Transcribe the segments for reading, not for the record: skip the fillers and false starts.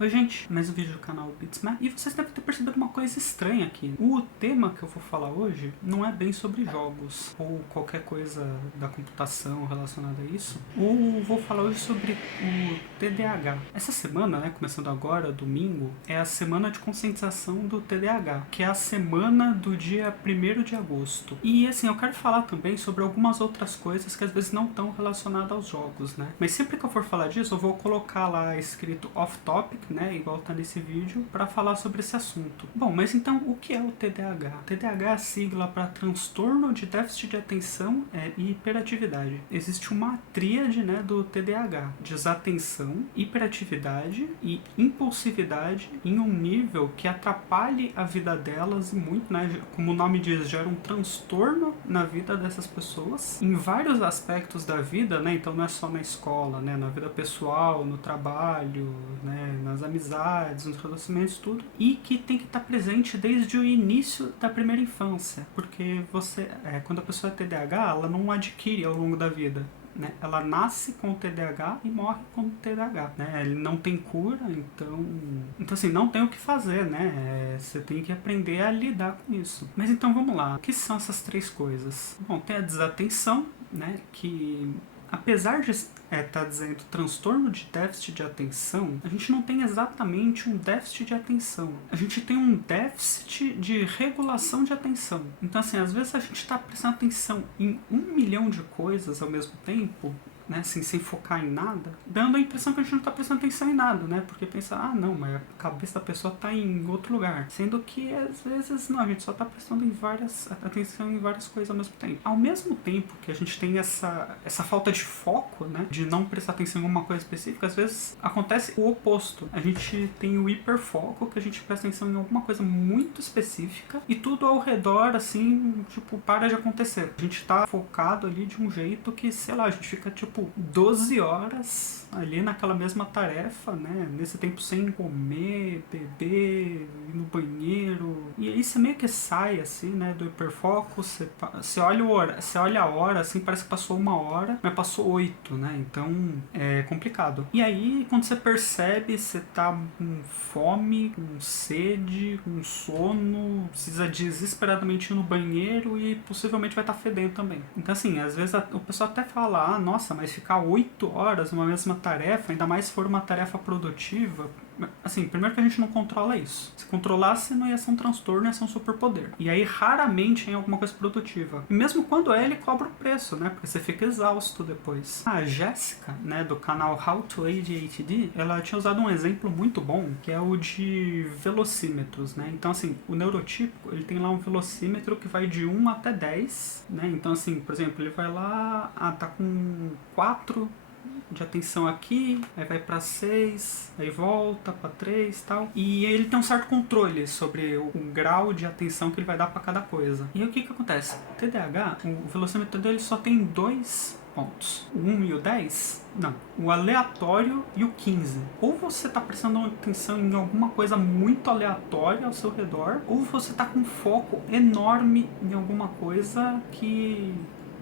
Oi gente, mais um vídeo do canal Bitsmap e vocês devem ter percebido uma coisa estranha aqui. O tema que eu vou falar hoje não é bem sobre jogos ou qualquer coisa da computação relacionada a isso. Eu vou falar hoje sobre o TDAH. Essa semana, né, começando agora, domingo, é a semana de conscientização do TDAH, que é a semana do dia 1º de agosto. E assim, eu quero falar também sobre algumas outras coisas que às vezes não estão relacionadas aos jogos, né? Mas sempre que eu for falar disso, eu vou colocar lá escrito off-topic, né, igual tá nesse vídeo, para falar sobre esse assunto. Bom, mas então o que é o TDAH? O TDAH é a sigla para transtorno de déficit de atenção e hiperatividade. Existe uma tríade, né, do TDAH: desatenção, hiperatividade e impulsividade em um nível que atrapalhe a vida delas e muito, né, como o nome diz, gera um transtorno na vida dessas pessoas em vários aspectos da vida, né? Então não é só na escola, né, na vida pessoal, no trabalho, né, nas amizades, nos relacionamentos, tudo, e que tem que estar presente desde o início da primeira infância, porque quando a pessoa é TDAH, ela não adquire ao longo da vida, né? Ela nasce com o TDAH e morre com o TDAH, né? Ele não tem cura, então assim, não tem o que fazer, né? Você tem que aprender a lidar com isso. Mas então vamos lá, o que são essas três coisas? Bom, tem a desatenção, né, que apesar de tá dizendo transtorno de déficit de atenção, a gente não tem exatamente um déficit de atenção. A gente tem um déficit de regulação de atenção. Então, assim, às vezes a gente está prestando atenção em 1 milhão de coisas ao mesmo tempo, né, assim, sem focar em nada, dando a impressão que a gente não está prestando atenção em nada, né, porque pensa, não, mas a cabeça da pessoa está em outro lugar, sendo que às vezes não, a gente só está prestando atenção em várias coisas ao mesmo tempo. Ao mesmo tempo que a gente tem essa falta de foco, né, de não prestar atenção em uma coisa específica, às vezes acontece o oposto. A gente tem o hiperfoco, que a gente presta atenção em alguma coisa muito específica e tudo ao redor, assim, tipo, para de acontecer. A gente tá focado ali de um jeito que, sei lá, a gente fica, tipo, 12 horas ali naquela mesma tarefa, né? Nesse tempo sem comer, beber, ir no banheiro. E aí você meio que sai, assim, né, do hiperfoco, você olha a hora, assim, parece que passou 1 hora, mas passou 8, né? Então é complicado. E aí, quando você percebe, você tá com fome, com sede, com sono, precisa desesperadamente ir no banheiro e possivelmente vai estar fedendo também. Então, assim, às vezes o pessoal até fala, nossa, mas ficar 8 horas numa mesma tarefa, ainda mais se for uma tarefa produtiva. Assim, primeiro que a gente não controla isso. Se controlasse, não ia ser um transtorno, ia ser um superpoder. E aí, raramente, é alguma coisa produtiva. E mesmo quando ele cobra o preço, né? Porque você fica exausto depois. A Jéssica, né, do canal How to ADHD, ela tinha usado um exemplo muito bom, que é o de velocímetros, né? Então, assim, o neurotípico, ele tem lá um velocímetro que vai de 1 até 10, né? Então, assim, por exemplo, ele vai lá, tá com 4 de atenção aqui, aí vai pra 6, aí volta pra 3 e tal. E ele tem um certo controle sobre o grau de atenção que ele vai dar pra cada coisa. E aí o que acontece? O TDAH, o velocímetro dele só tem 2 pontos. O 1 e o 10? Não. O aleatório e o 15. Ou você tá prestando atenção em alguma coisa muito aleatória ao seu redor, ou você tá com foco enorme em alguma coisa que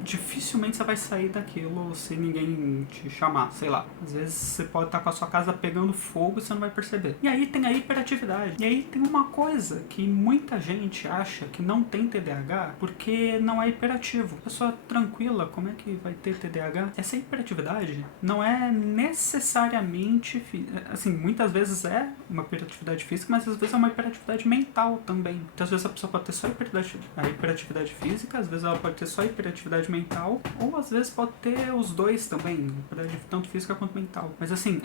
dificilmente você vai sair daquilo se ninguém te chamar, sei lá. Às vezes você pode estar com a sua casa pegando fogo e você não vai perceber. E aí tem a hiperatividade. E aí tem uma coisa que muita gente acha que não tem TDAH porque não é hiperativo. Pessoa tranquila, como é que vai ter TDAH? Essa hiperatividade não é necessariamente, assim, muitas vezes é uma hiperatividade física, mas às vezes é uma hiperatividade mental também. Então às vezes a pessoa pode ter só a hiperatividade física, às vezes ela pode ter só a hiperatividade mental, ou às vezes pode ter os dois também, tanto física quanto mental. Mas assim,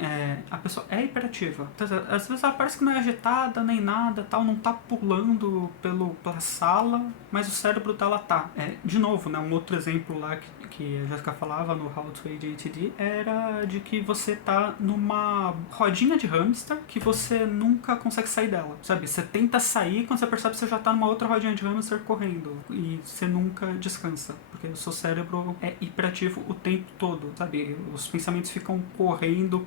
a pessoa é hiperativa. Então, às vezes ela parece que não é agitada nem nada, tal, não tá pulando pela sala, mas o cérebro dela tá. De novo, né, um outro exemplo lá que a Jéssica falava no How to ADHD era de que você tá numa rodinha de hamster que você nunca consegue sair dela, sabe? Você tenta sair, quando você percebe que você já tá numa outra rodinha de hamster correndo e você nunca descansa, porque o seu cérebro é hiperativo o tempo todo, sabe? Os pensamentos ficam correndo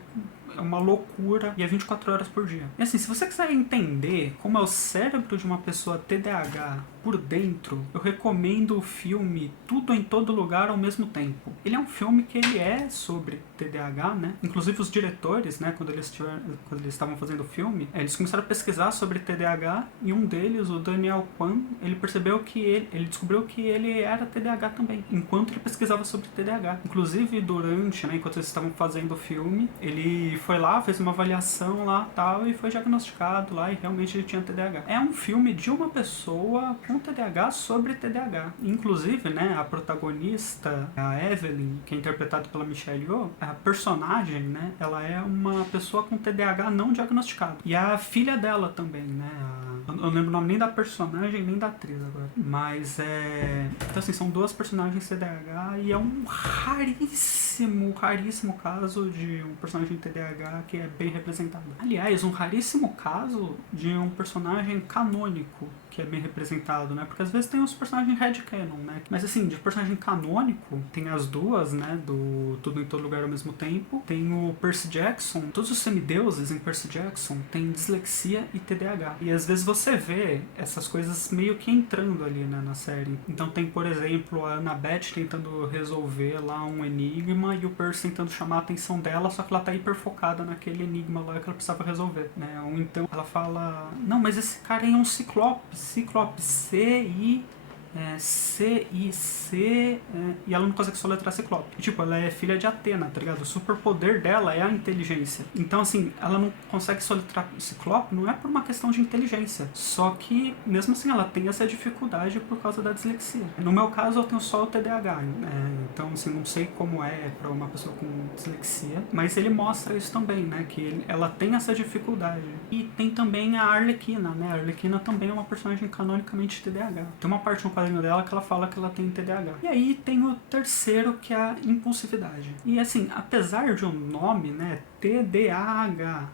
é uma loucura e é 24 horas por dia. E assim, se você quiser entender como é o cérebro de uma pessoa TDAH por dentro, eu recomendo o filme Tudo em Todo Lugar ao Mesmo Tempo. Ele é um filme que ele é sobre TDAH, né? Inclusive os diretores, né, quando eles estavam fazendo o filme, eles começaram a pesquisar sobre TDAH e um deles, o Daniel Kwan, ele percebeu que ele descobriu que ele era TDAH também, enquanto ele pesquisava sobre TDAH. Inclusive durante, né, enquanto eles estavam fazendo o filme, ele foi lá, fez uma avaliação lá, tal, e foi diagnosticado lá e realmente ele tinha TDAH. É um filme de uma pessoa com TDAH sobre TDAH. Inclusive, né, a protagonista, a Evelyn, que é interpretada pela Michelle Yeoh, a personagem, né, ela é uma pessoa com TDAH não diagnosticado. E a filha dela também, né, eu não lembro o nome nem da personagem nem da atriz agora. Mas então assim, são duas personagens TDAH e é um raríssimo caso de um personagem TDAH que é bem representado. Aliás, um raríssimo caso de um personagem canônico que é bem representado, né? Porque às vezes tem os personagens headcanon, né? Mas assim, de personagem canônico, tem as duas, né? Do Tudo em Todo Lugar ao Mesmo Tempo. Tem o Percy Jackson. Todos os semideuses em Percy Jackson têm dislexia e TDAH. E às vezes você vê essas coisas meio que entrando ali, né, na série. Então tem, por exemplo, a Annabeth tentando resolver lá um enigma e o Percy tentando chamar a atenção dela, só que ela tá hiper focada naquele enigma lá que ela precisava resolver, né? Ou então ela fala, não, mas esse cara aí é um ciclope, C-I-C, e ela não consegue soletrar Ciclope. E, tipo, ela é filha de Atena, tá ligado? O superpoder dela é a inteligência. Então, assim, ela não consegue soletrar Ciclope, não é por uma questão de inteligência. Só que, mesmo assim, ela tem essa dificuldade por causa da dislexia. No meu caso, eu tenho só o TDAH. Então, assim, não sei como é pra uma pessoa com dislexia. Mas ele mostra isso também, né? Que ela tem essa dificuldade. E tem também a Arlequina, né? A Arlequina também é uma personagem canonicamente TDAH. Tem uma parte no quadrinho dela que ela fala que ela tem TDAH. E aí tem o terceiro, que é a impulsividade. E assim, apesar de um nome, né, TDAH,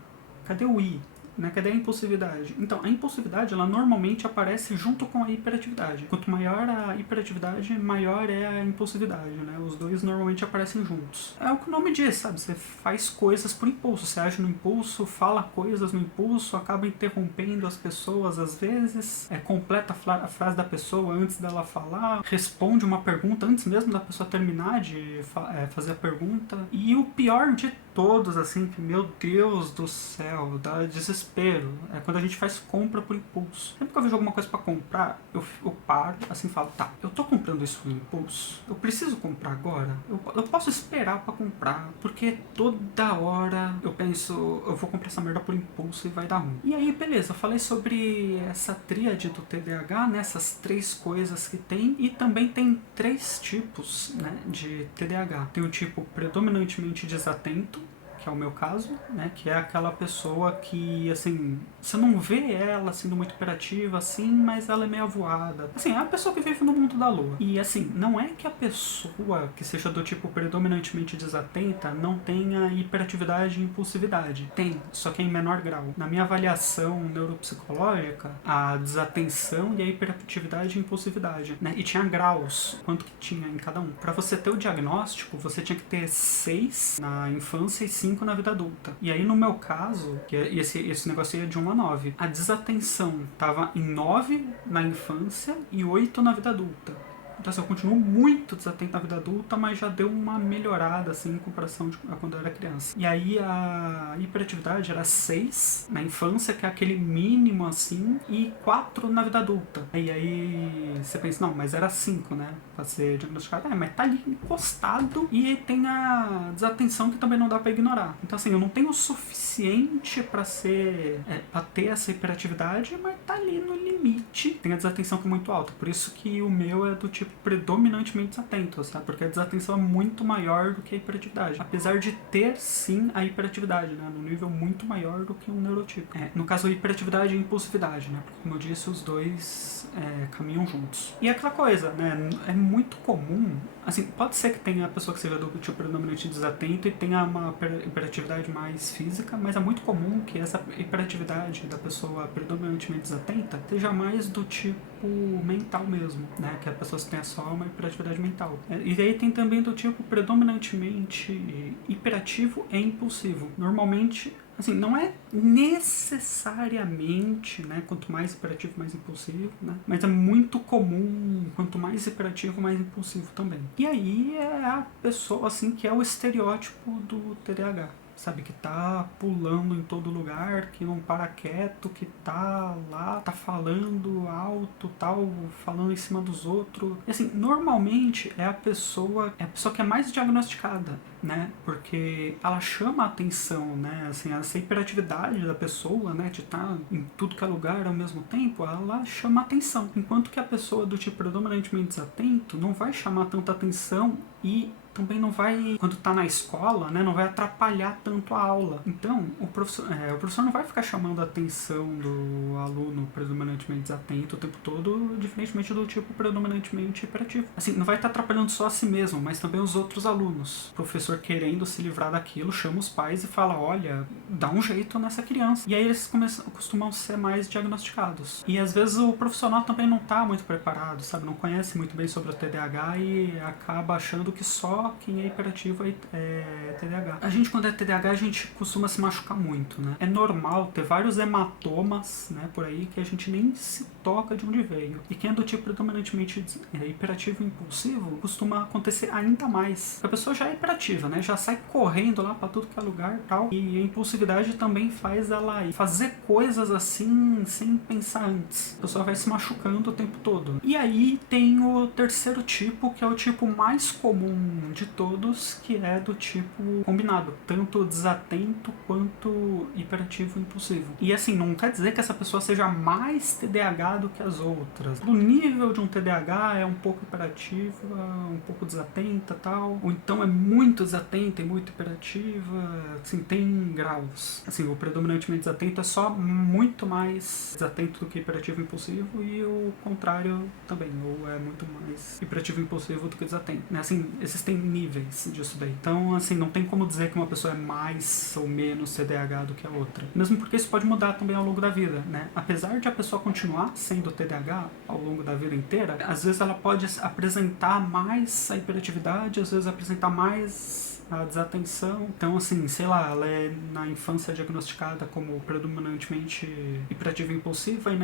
cadê o I? Né? Cadê a impulsividade? Então, a impulsividade, ela normalmente aparece junto com a hiperatividade. Quanto maior a hiperatividade, maior é a impulsividade, né? Os dois normalmente aparecem juntos. É o que o nome diz, sabe? Você faz coisas por impulso, você age no impulso, fala coisas no impulso, acaba interrompendo as pessoas às vezes, completa a frase da pessoa antes dela falar, responde uma pergunta antes mesmo da pessoa terminar de fazer a pergunta. E o pior de todos, assim, que, meu Deus do céu, dá desespero, é quando a gente faz compra por impulso. Sempre que eu vejo alguma coisa pra comprar, eu paro, assim, falo, tá, eu tô comprando isso por impulso? Eu preciso comprar agora? Eu posso esperar pra comprar? Porque toda hora eu penso, eu vou comprar essa merda por impulso e vai dar ruim. E aí, beleza, eu falei sobre essa tríade do TDAH, né, essas três coisas que tem, e também tem três tipos, né, de TDAH. Tem o tipo predominantemente desatento, que é o meu caso, né, que é aquela pessoa que, assim, você não vê ela sendo muito hiperativa, assim, mas ela é meio avoada. Assim, é a pessoa que vive no mundo da lua. E, assim, não é que a pessoa que seja do tipo predominantemente desatenta não tenha hiperatividade e impulsividade. Tem, só que é em menor grau. Na minha avaliação neuropsicológica, a desatenção e a hiperatividade e impulsividade, né, e tinha graus, quanto que tinha em cada um. Pra você ter o diagnóstico, você tinha que ter 6 na infância e 5 na vida adulta. E aí, no meu caso, que esse negócio aí é de 1 a 9, a desatenção tava em 9 na infância e 8 na vida adulta. Então, assim, eu continuo muito desatento na vida adulta, mas já deu uma melhorada, assim, em comparação a quando eu era criança. E aí, a hiperatividade era 6 na infância, que é aquele mínimo, assim, e 4 na vida adulta. E aí, você pensa, não, mas era 5, né? Pra ser diagnosticado. Mas tá ali encostado, e tem a desatenção que também não dá pra ignorar. Então, assim, eu não tenho o suficiente pra ter essa hiperatividade, mas tá ali no limite. Tem a desatenção que é muito alta. Por isso que o meu é do tipo predominantemente desatento, sabe? Porque a desatenção é muito maior do que a hiperatividade. Apesar de ter, sim, a hiperatividade, né? No nível muito maior do que um neurotipo. No caso, a hiperatividade e a impulsividade, né? Porque, como eu disse, os dois caminham juntos. E aquela coisa, né? É muito comum, assim, pode ser que tenha a pessoa que seja do tipo predominantemente desatento e tenha uma hiperatividade mais física, mas é muito comum que essa hiperatividade da pessoa predominantemente desatenta seja mais do tipo mental mesmo, né? Que a pessoa tenha é só uma hiperatividade mental. E daí tem também do tipo predominantemente hiperativo e impulsivo. Normalmente, assim, não é necessariamente, né, quanto mais hiperativo, mais impulsivo, né, mas é muito comum, quanto mais hiperativo, mais impulsivo também. E aí é a pessoa, assim, que é o estereótipo do TDAH. Sabe, que tá pulando em todo lugar, que não para quieto, que tá lá, tá falando alto, tal, falando em cima dos outros. E assim, normalmente é a pessoa que é mais diagnosticada, né? Porque ela chama a atenção, né? Assim, essa hiperatividade da pessoa, né? De estar em tudo que é lugar ao mesmo tempo, ela chama a atenção. Enquanto que a pessoa do tipo predominantemente desatento não vai chamar tanta atenção e também não vai, quando tá na escola, né, não vai atrapalhar tanto a aula. Então, o professor não vai ficar chamando a atenção do aluno predominantemente desatento o tempo todo, diferentemente do tipo predominantemente hiperativo. Assim, não vai estar atrapalhando só a si mesmo, mas também os outros alunos. O professor, querendo se livrar daquilo, chama os pais e fala, olha, dá um jeito nessa criança. E aí eles costumam ser mais diagnosticados. E às vezes o profissional também não tá muito preparado, sabe? Não conhece muito bem sobre o TDAH e acaba achando que só quem é hiperativo é TDAH. A gente, quando é TDAH, a gente costuma se machucar muito, né? É normal ter vários hematomas, né, por aí, que a gente nem se toca de onde veio. E quem é do tipo predominantemente hiperativo e impulsivo, costuma acontecer ainda mais. A pessoa já é hiperativa, né? Já sai correndo lá pra tudo que é lugar e tal. E a impulsividade também faz ela fazer coisas assim, sem pensar antes. A pessoa vai se machucando o tempo todo. E aí tem o terceiro tipo, que é o tipo mais comum de todos, que é do tipo combinado, tanto desatento quanto hiperativo e impulsivo. E assim, não quer dizer que essa pessoa seja mais TDAH do que as outras. O nível de um TDAH é um pouco hiperativa, um pouco desatenta, tal, ou então é muito desatenta e muito hiperativa, assim, tem graus. Assim, o predominantemente desatento é só muito mais desatento do que hiperativo e impulsivo, e o contrário também, ou é muito mais hiperativo e impulsivo do que desatento, né? Assim, existem níveis disso daí. Então, assim, não tem como dizer que uma pessoa é mais ou menos TDAH do que a outra. Mesmo porque isso pode mudar também ao longo da vida, né? Apesar de a pessoa continuar sendo TDAH ao longo da vida inteira, às vezes ela pode apresentar mais a hiperatividade, às vezes apresentar mais a desatenção. Então, assim, sei lá, ela é na infância diagnosticada como predominantemente hiperativa e impulsiva, e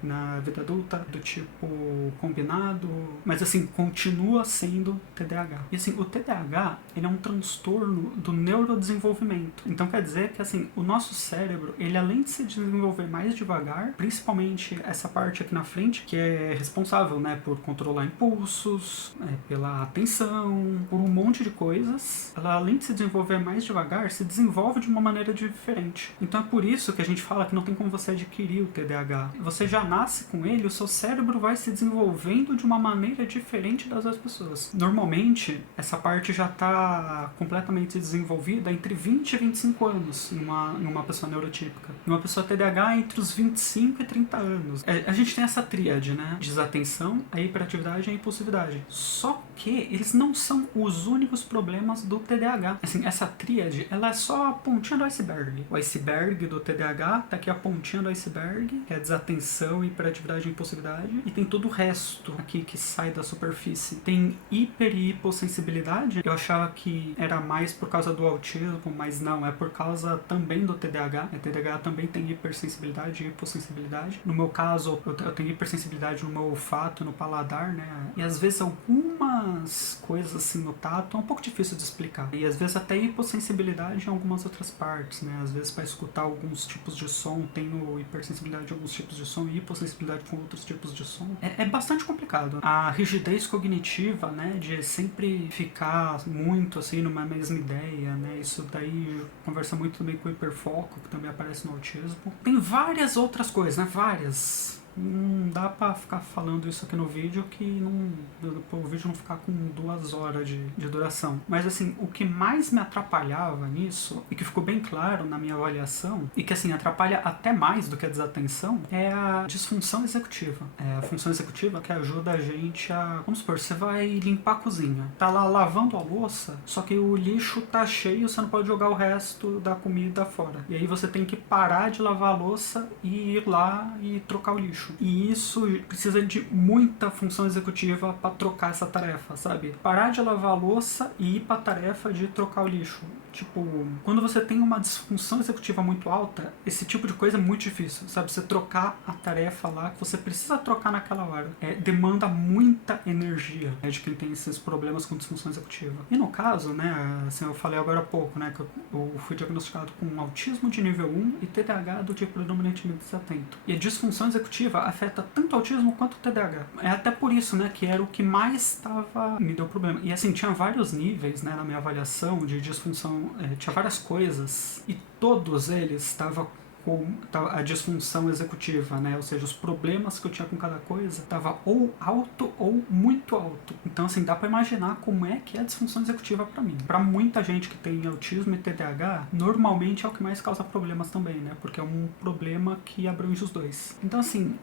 na vida adulta do tipo combinado, mas assim, continua sendo TDAH. E assim, o TDAH, ele é um transtorno do neurodesenvolvimento. Então quer dizer que assim, o nosso cérebro, ele além de se desenvolver mais devagar, principalmente essa parte aqui na frente, que é responsável, né, por controlar impulsos, pela atenção, por um monte de coisas, ela além de se desenvolver mais devagar, se desenvolve de uma maneira diferente. Então é por isso que a gente fala que não tem como você adquirir o TDAH. Você já nasce com ele, o seu cérebro vai se desenvolvendo de uma maneira diferente das outras pessoas. Normalmente, essa parte já está completamente desenvolvida entre 20 e 25 anos em uma pessoa neurotípica. Em uma pessoa TDAH, entre os 25 e 30 anos. A gente tem essa tríade, né? Desatenção, a hiperatividade e a impulsividade. Só que eles não são os únicos problemas do TDAH. Assim, essa tríade, ela é só a pontinha do iceberg. O iceberg do TDAH tá aqui a pontinha do iceberg, que é a desatenção, hiperatividade e impulsividade. E tem todo o resto aqui que sai da superfície. Tem hiper e hipossensibilidade. Eu achava que era mais por causa do autismo, mas não, é por causa também do TDAH. A TDAH também tem hipersensibilidade e hipossensibilidade. No meu caso, eu tenho hipersensibilidade no meu olfato, no paladar, né? E às vezes algumas coisas assim no tato é um pouco difícil de explicar. E às vezes até hipossensibilidade em algumas outras partes, né? Às vezes para escutar alguns tipos de som, tenho hipersensibilidade em alguns tipos de som e hipossensibilidade com outros tipos de som. É bastante complicado. A rigidez cognitiva, né? De sempre ficar muito assim numa mesma ideia, né? Isso daí conversa muito também com o hiperfoco, que também aparece no autismo. Tem várias outras coisas, né? Várias. Não dá pra ficar falando isso aqui no vídeo, que o vídeo não ficar com 2 horas de duração. Mas assim, o que mais me atrapalhava nisso, e que ficou bem claro na minha avaliação, e que assim, atrapalha até mais do que a desatenção, é a disfunção executiva. É a função executiva que ajuda a gente a... Vamos supor, você vai limpar a cozinha, tá lá lavando a louça, só que o lixo tá cheio, você não pode jogar o resto da comida fora. E aí você tem que parar de lavar a louça e ir lá e trocar o lixo. lixo. E isso precisa de muita função executiva para trocar essa tarefa, sabe? Parar de lavar a louça e ir para a tarefa de trocar o lixo. Tipo, quando você tem uma disfunção executiva muito alta, esse tipo de coisa é muito difícil, sabe? Você trocar a tarefa lá que você precisa trocar naquela hora. Demanda muita energia, né, de quem tem esses problemas com disfunção executiva. E no caso, né, assim, eu falei agora há pouco, né, que eu fui diagnosticado com autismo de nível 1 e TDAH do tipo predominantemente desatento. E a disfunção executiva afeta tanto o autismo quanto o TDAH. É até por isso, né, que era o que mais me deu problema. E assim, tinha vários níveis, né, na minha avaliação de disfunção, tinha várias coisas, e todos eles estavam com a disfunção executiva, né? Ou seja, os problemas que eu tinha com cada coisa estava ou alto ou muito alto. Então, assim, dá pra imaginar como é que é a disfunção executiva pra mim. Pra muita gente que tem autismo e TDAH, normalmente é o que mais causa problemas também, né? Porque é um problema que abrange os dois. Então, assim,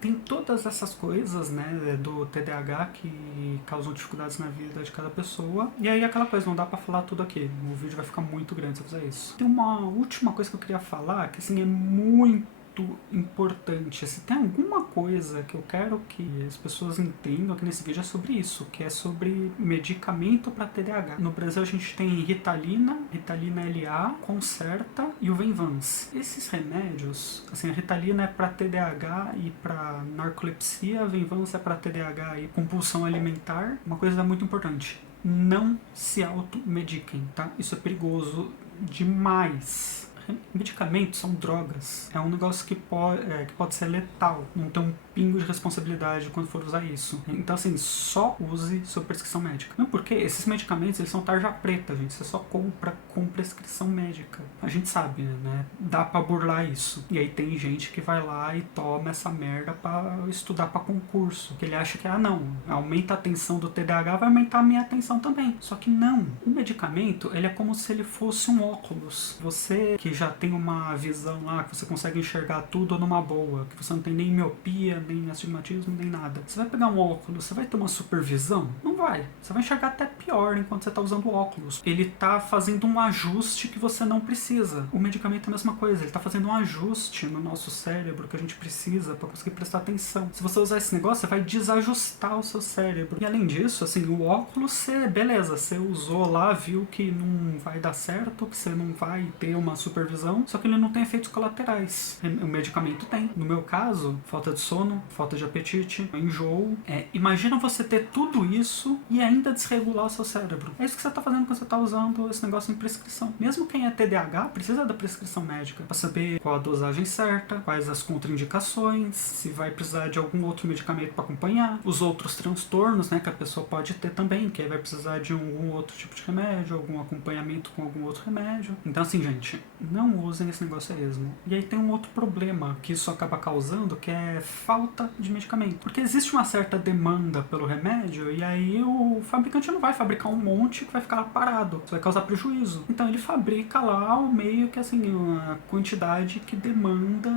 tem todas essas coisas, né, do TDAH que causam dificuldades na vida de cada pessoa. E aí, aquela coisa, não dá pra falar tudo aqui. O vídeo vai ficar muito grande se eu fizer isso. Tem uma última coisa que eu queria falar, que, assim, é muito importante. Se tem alguma coisa que eu quero que as pessoas entendam aqui nesse vídeo é sobre isso, que é sobre medicamento para TDAH. No Brasil a gente tem Ritalina, Ritalina LA, Concerta e o Venvance. Esses remédios, assim, a Ritalina é para TDAH e para narcolepsia, a Venvance é para TDAH e compulsão alimentar. Uma coisa muito importante: não se automediquem, tá? Isso é perigoso demais. Medicamentos são drogas. É um negócio que pode ser letal. Não tem um pingo de responsabilidade quando for usar isso. Então, assim, só use sob prescrição médica. Não, porque esses medicamentos, eles são tarja preta, gente. Você só compra com prescrição médica. A gente sabe, né? Dá pra burlar isso. E aí tem gente que vai lá e toma essa merda pra estudar pra concurso. Que ele acha que, não, aumenta a atenção do TDAH, vai aumentar a minha atenção também. Só que não. O medicamento, ele é como se ele fosse um óculos. Você que já tem uma visão lá, que você consegue enxergar tudo numa boa, que você não tem nem miopia, nem astigmatismo, nem nada. Você vai pegar um óculos, você vai ter uma supervisão? Não vai. Você vai enxergar até pior enquanto você está usando o óculos. Ele está fazendo um ajuste que você não precisa. O medicamento é a mesma coisa. Ele está fazendo um ajuste no nosso cérebro que a gente precisa para conseguir prestar atenção. Se você usar esse negócio, você vai desajustar o seu cérebro. E além disso, assim, o óculos, beleza, você usou lá, viu que não vai dar certo, que você não vai ter uma supervisão, só que ele não tem efeitos colaterais. O medicamento tem. No meu caso, falta de sono, falta de apetite, enjoo. Imagina você ter tudo isso e ainda desregular o seu cérebro. É isso que você está fazendo quando você está usando esse negócio em prescrição. Mesmo quem é TDAH precisa da prescrição médica para saber qual a dosagem certa, quais as contraindicações, se vai precisar de algum outro medicamento para acompanhar, os outros transtornos, né, que a pessoa pode ter também, que aí vai precisar de algum outro tipo de remédio, algum acompanhamento com algum outro remédio. Então, assim, gente, não usem esse negócio aí mesmo. E aí tem um outro problema que isso acaba causando, que é falta de medicamento. Porque existe uma certa demanda pelo remédio e aí o fabricante não vai fabricar um monte que vai ficar parado. Isso vai causar prejuízo. Então ele fabrica lá o meio que, assim, uma quantidade que demanda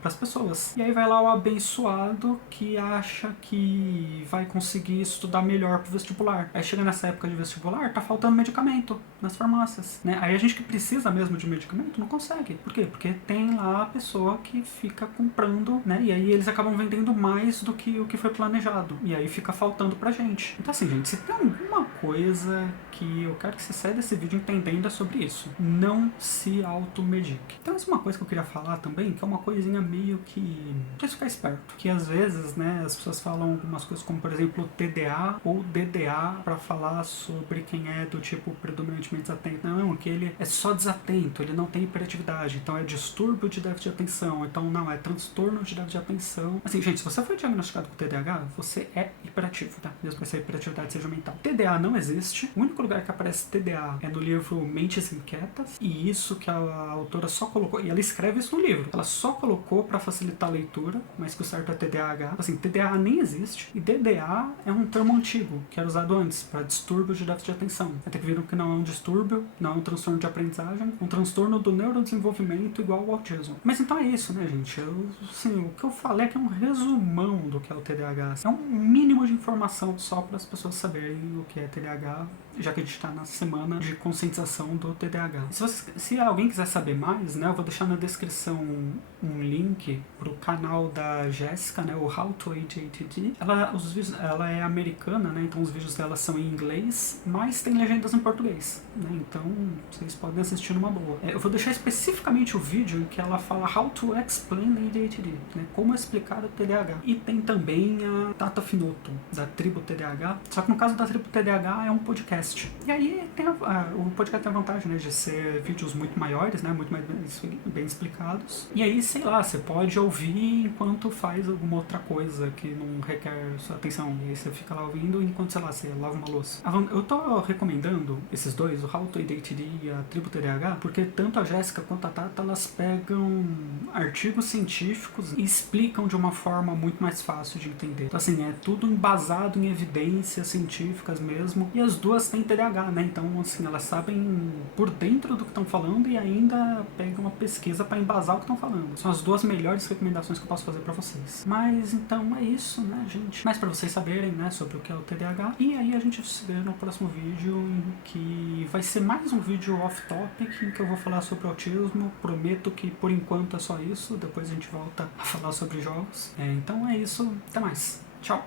para as pessoas. E aí vai lá o abençoado que acha que vai conseguir estudar melhor pro vestibular. Aí chega nessa época de vestibular, tá faltando medicamento nas farmácias, né? Aí a gente que precisa mesmo de medicamento não consegue. Por quê? Porque tem lá a pessoa que fica comprando, né? E aí eles acabam vendendo mais do que o que foi planejado. E aí fica faltando pra gente. Então, assim, gente, se tem alguma coisa que eu quero que você saia desse vídeo entendendo é sobre isso. Não se automedique. Então, essa é uma coisa que eu queria falar também, que é uma coisinha meio que... Precisa ficar esperto. Que às vezes, né, as pessoas falam algumas coisas como, por exemplo, TDA ou DDA pra falar sobre quem é do tipo predominantemente desatento. Não, que ele é só desatento, ele não tem hiperatividade, então é distúrbio de déficit de atenção, então não, é transtorno de déficit de atenção. Assim, gente, se você foi diagnosticado com TDAH, você é hiperativo, tá? Mesmo que essa hiperatividade seja mental. TDA não existe. O único lugar que aparece TDA é no livro Mentes Inquietas, e isso que a autora só colocou, e ela escreve isso no livro, ela só colocou pra facilitar a leitura, mas que o certo é TDAH. Assim, TDA nem existe, e DDA é um termo antigo, que era usado antes, pra distúrbio de déficit de atenção. Até que viram que não é um distúrbio, não é um transtorno de aprendizagem, um transtorno do neurodesenvolvimento igual ao autismo. Mas então é isso, né, gente? Assim, o que eu falei aqui é um resumão do que é o TDAH. É um mínimo de informação só para as pessoas saberem o que é TDAH. TDAH, já que a gente está na semana de conscientização do TDAH. Se alguém quiser saber mais, né, eu vou deixar na descrição um link pro canal da Jéssica, né, o How to ADHD. Ela é americana, né, então os vídeos dela são em inglês, mas tem legendas em português, né, então vocês podem assistir numa boa. Eu vou deixar especificamente o vídeo em que ela fala How to Explain ADHD, né, como explicar o TDAH. E tem também a Tata Finoto, da Tribo TDAH, só que no caso da Tribo TDAH é um podcast. E aí o podcast tem a vantagem, né, de ser vídeos muito maiores, né, muito mais bem explicados. E aí, sei lá, você pode ouvir enquanto faz alguma outra coisa que não requer sua atenção. E aí você fica lá ouvindo enquanto, sei lá, você lava uma louça. Eu tô recomendando esses dois, o How to ADHD e a Tribo TDAH, porque tanto a Jéssica quanto a Tata, elas pegam artigos científicos e explicam de uma forma muito mais fácil de entender. Então, assim, é tudo embasado em evidências científicas mesmo. E as duas têm TDAH, né? Então, assim, elas sabem por dentro do que estão falando e ainda pegam uma pesquisa para embasar o que estão falando. São as duas melhores recomendações que eu posso fazer para vocês. Mas, então, é isso, né, gente? Mas para vocês saberem, né, sobre o que é o TDAH. E aí a gente se vê no próximo vídeo, que vai ser mais um vídeo off-topic, em que eu vou falar sobre autismo. Prometo que, por enquanto, é só isso. Depois a gente volta a falar sobre jogos. Então é isso. Até mais. Tchau!